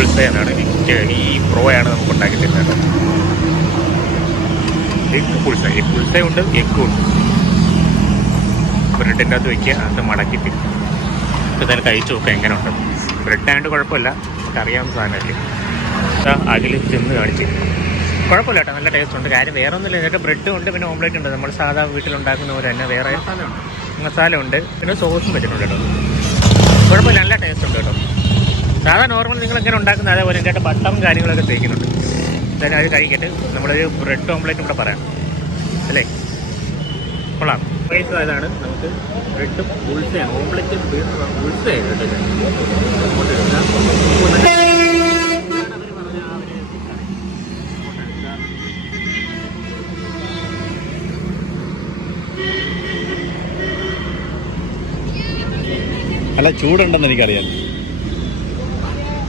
Bull's eye എന്നാണ് ഈ പ്രോയാണ് നമുക്ക് ഉണ്ടാക്കി തരുന്നത്. എഗ് ബുൾസൈ ഉണ്ട്, എഗ്ഗും ഉണ്ട്. ബ്രെഡിൻ്റെ അകത്ത് വയ്ക്കുക, അത് മടക്കി തിരിക്കുക. അപ്പോൾ ഇതായാലും കഴിച്ച് നോക്കുക എങ്ങനെ ഉണ്ട്. ബ്രെഡ് ആയതുകൊണ്ട് കുഴപ്പമില്ല, നമുക്ക് അറിയാവുന്ന സാധനമല്ലേ. അകല് ചെന്ന് കാണിച്ച് കുഴപ്പമില്ല കേട്ടോ, നല്ല ടേസ്റ്റ് ഉണ്ട്. കാര്യം വേറെ ഒന്നുമില്ല, ഇതിൻ്റെ ബ്രെഡും ഉണ്ട്, പിന്നെ ഓംലേറ്റ് ഉണ്ട്. നമ്മൾ സാധാ വീട്ടിലുണ്ടാക്കുന്ന പോലെ തന്നെ വേറെ മസാല ഉണ്ട്, പിന്നെ സോസും വെച്ചിട്ടുണ്ട് കേട്ടോ. കുഴപ്പമില്ല, നല്ല ടേസ്റ്റ് ഉണ്ട് കേട്ടോ. സാധാ നോർമൽ നിങ്ങൾ എങ്ങനെ ഉണ്ടാക്കുന്നത് അതേപോലെ എൻ്റെ ബട്ടറും കാര്യങ്ങളൊക്കെ തേക്കുന്നുണ്ട്. എന്തായാലും അത് കഴിക്കട്ടെ. നമ്മളൊരു ബ്രെഡ് ഓംലേറ്റും കൂടെ പറയാം അല്ലേ. കൊള്ളാം. പ്രൈസ് അതാണ്. നമുക്ക് ബ്രെഡും ബുൾസയാണ്, ഓംലെറ്റ് ബുൾസയാണ് കേട്ടോ. അല്ല, ചൂടുണ്ടെന്ന് എനിക്കറിയാം.